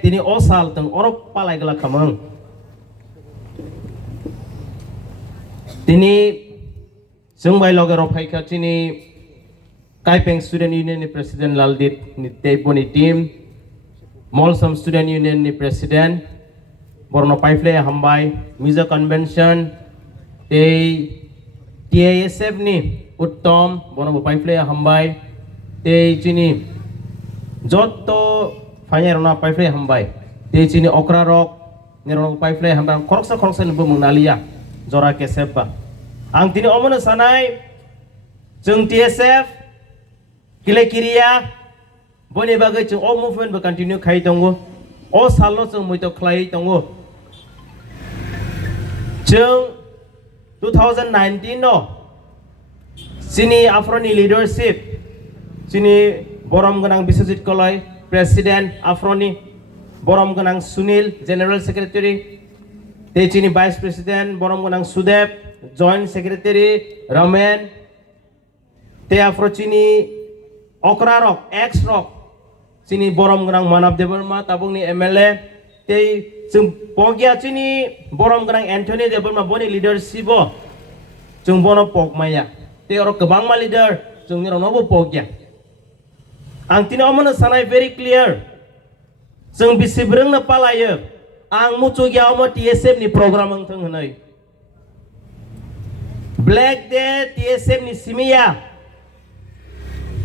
tini osal teng orok palai gala kamang tini sungbai loge ropai ka tini Kaipeng Student Union ni President Laldit ni Tepo ni team Molsam Student Union ni President Borno Paifle Hambai Misa Convention TSF ni Uttom Borno Paifle Hambai Chini Joto Fanya Rona Paifle Hambai Chini Okra Rock ni Rona Paifle Hambai Koroksa ni Bumung Nalia Zora Kesepa Ang tini omona sanai Jung TSF Kile kiria boni bagai chung all movement be continue khai tongo all salno chung muito khlai tongo chung 2019 no sini Afroni leadership sini borom ganang Biswajit Kolai president Afroni borom ganang Sunil general secretary te chini vice president borom ganang Sudep joint secretary Ramen te Afro chini Okra Rock, X Rock, sini borom gerang Manap Debarma, tabung ni MLA, te sung pogya sini borom gerang Anthony Debarma boni leadership bo, sung bono pog maya, te orang kebang ma leader, sung ni orang nobo pogya. Ang tini omana sanai very clear, sung bisi bereng na palaya, ang mucu gya omo TSF ni program ang teng hanai. Black Day TSF ni simia.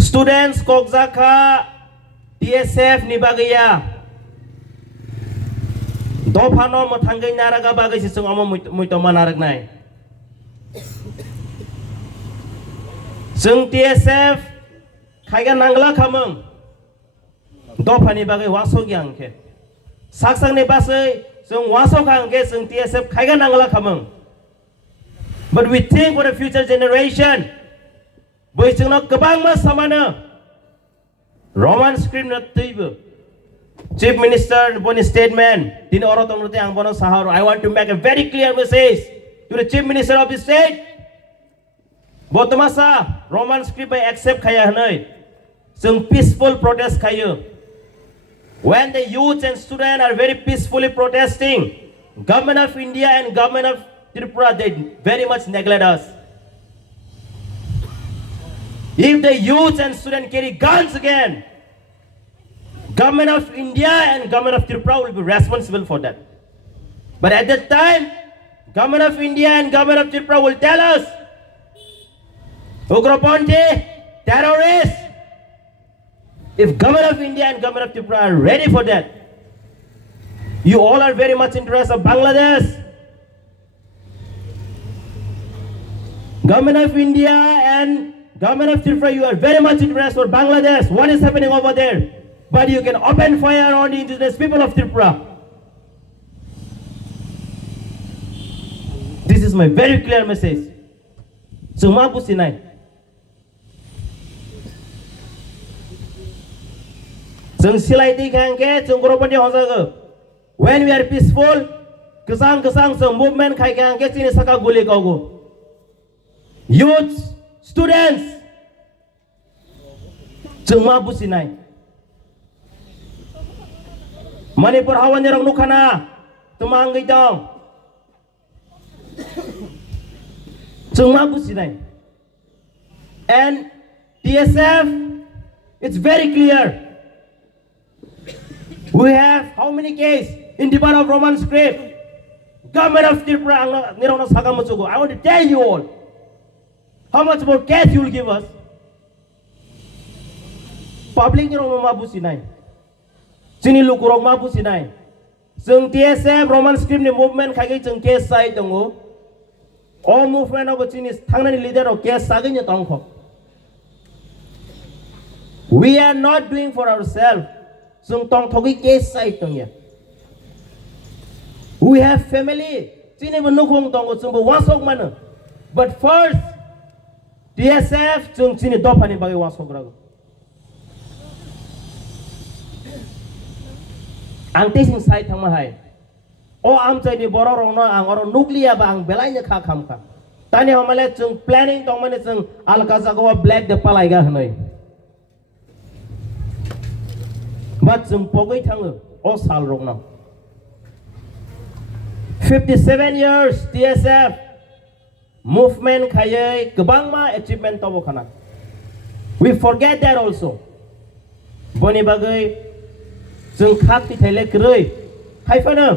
Students kokjalma TSF ni bagaya dofano matanggai naraga bagai sisung omo muito manarak nai sung TSF kaiga nangla kamang dofani bagai wasok yang ke saksang ni basai sung wasok ang ke sung TSF kaiga nangla kamang but we think for the future generation boy sung nak kebang mas samana Roman script na tiba Chief Minister boni statement tini orang tong ang bono saharo I want to make a very clear message to the Chief Minister of the state botomasa Roman script by accept kaya hanai sung peaceful protest kaya when the youth and students are very peacefully protesting government of India and government of Tripura they very much neglect us. If the youth and students carry guns again, government of India and government of Tripura will be responsible for that. But at that time, government of India and government of Tripura will tell us, Ugraponte, terrorists. If government of India and government of Tripura are ready for that, you all are very much interested in Bangladesh. Government of India and government of Tripura, you are very much interested for Bangladesh. What is happening over there? But you can open fire on the indigenous people of Tripura. This is my very clear message. Suma pusinai. Sung Silai di kangke, sung koropati hosaga. When we are peaceful, kesang sung movement kai kangke sini saka guli kaugo. Youth, students, cuma businai. Manipur hawan nyerang nukana, temang gitong. Cuma businai. And TSF, it's very clear. We have how many cases in the part of Roman script? Government of Tripura, I want to tell you all. How much more cash you will give us? Public ni orang mabusi nai, sini lu kurang mabusi nai. Seng TSF Roman script ni movement kaki seng case sai tunggu. All movement of sini tangan ni leader of case sagi ni tongkok. We are not doing for ourselves. Seng tong thoki case sai tunggu. We have family. Sini benukung tonggu seng wasok mana. But first. TSF chung sini dopani bagi wasok ragu. Ang tesing site thang mahai. O am cai di borong no ang orang nuklia ba ang belainya kha kham kha. Tani hamale chung planning tong mane chung alkaza go black de palai ga hanoi. But chung pogwi thang o sal rok no 57 years TSF movement khayai gobang ma achievement tobo khana we forget that also boni bagai जों खाति थाइले grey खायफानो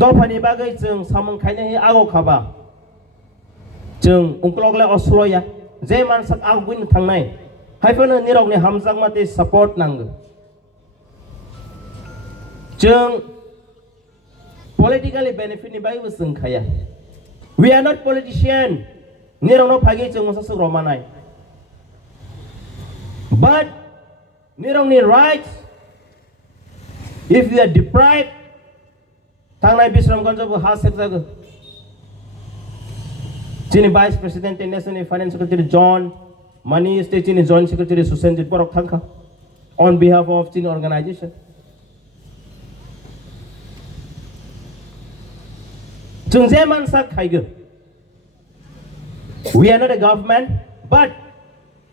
दफानि बागै जों सामों खायनो आगो खाबा जों उंक्लगले असलया जे मानसाक आगुइन थांनाय खायफानो निरगनि हामजाक माते सपोर्ट नांगो जों politically benefit ni बागै जों खाया we are not politician निरगनो फागि जों मोसा सुग्र मानाय but nirongni rights if we are deprived tangnai bisram ganjabu ha sekjago chini vice president national finance secretary John Money state chini joint secretary Susanjit Borok thangkha on behalf of chini organization jungje mansa khaigo we are not a government but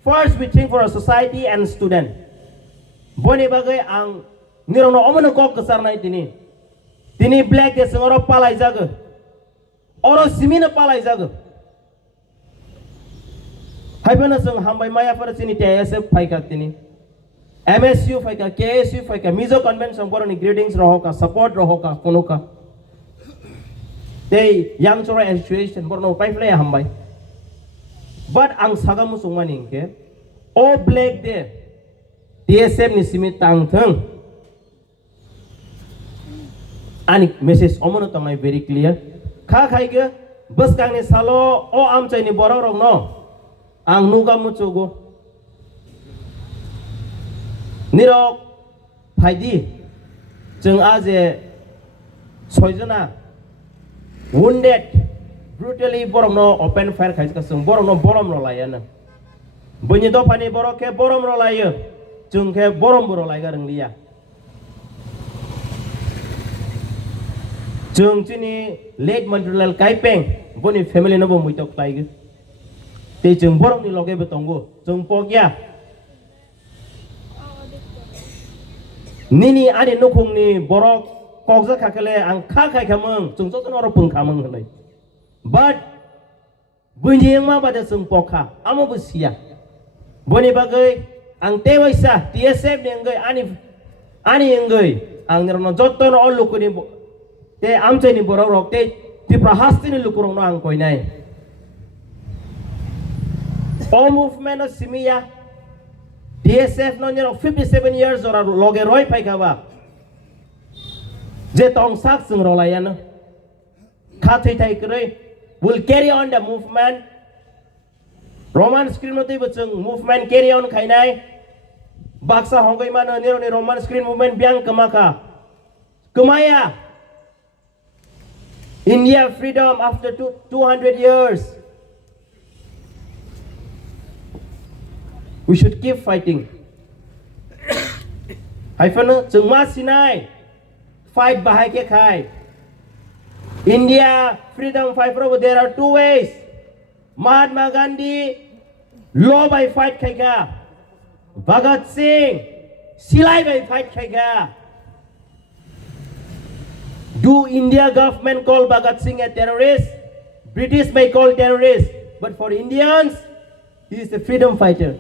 first we think for a society and student boni bagai ang nirono omono kok kesarnai tini black de sengoro palai jago oro simina palai jago haibana seng hambai maya para sini TSF faika tini MSU faika KSU faika mizo convention boroni greetings rohoka support rohoka konoka they young chora association borno paifle hambai but ang sagamu sungmaning ke o black de TSF ni simit tang thang ani message omono tangai very clear kha khai ge bus kang ni salo o am chai ni borok rok no ang nuga muchugo nirok phaidi jeng aje soijana wounded brutally borok no open fire khai ka sung borok no borom ro layana buni do pani borok ke borom ro layo jung ke borom boro lai garang liya jung chini late mandrulal kaipeng boni family no bo muitok lai ge te jung borom ni loge betongo jung pogya nini ani nokung ni borok kokja khakale ang kha khai khamang jung so oro pung khamang hanai but bunyi ma bada jung pokha amo busia boni bagai ang tewaisa TSF ni ngai ani ngai ang nirno jotto no lukuni te amchai ni borok rok te ti prahasti ni lukurong no ang koinai all movement of simia TSF no niro 57 years ora loge roi pai khaba je tong sak sung rolayan kha thai thai krei will carry on the movement Roman screen mati bachung movement carry on khainai baksa hongai mana nero ni Roman screen movement biang kamaka kumaya India freedom after 200 years we should keep fighting haifana jungma sinai fight bahai ke khai India freedom fight for there are two ways Mahatma Gandhi law by fight khaiga Bhagat Singh Silai by fight khaiga do India government call Bhagat Singh a terrorist British may call terrorist but for Indians he is a freedom fighter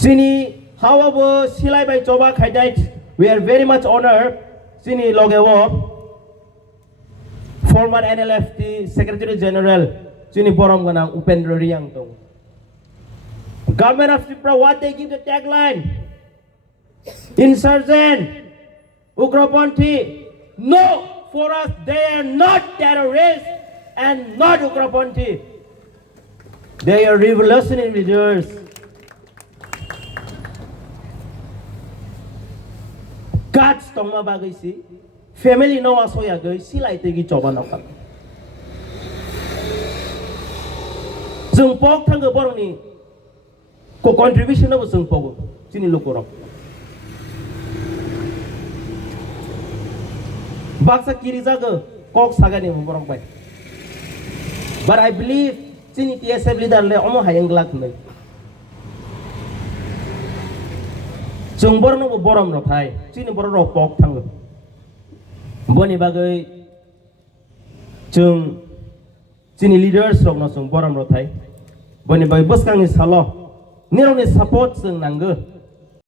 sini however Silai by choba khaidai we are very much honored sini logewo former NLFT Secretary General Sini Borom Ganang Upendra Riang Tong. Government of Tripura, what they give the tagline? Insurgent, Ugraponthi. No, for us they are not terrorists and not Ugraponthi. They are revolutionary leaders. God's tongma bagay si family no asoya gay Silai tegi choba nakal. Jung pok thang borong ni ko contribution na jung pok sini lukurok. Baksa kiri jaga kok saga ni borong pai. But I believe sini TSF leader le omo hayang glak nai. जों बर'नो बरम रथाय जोंनि बर' राव पक थाङो बनि बागै जों जोंनि लिडार्स रखनो जों बरम रथाय बनि बागै बसकांनि साल निरावनि सापर्ट जों नांगो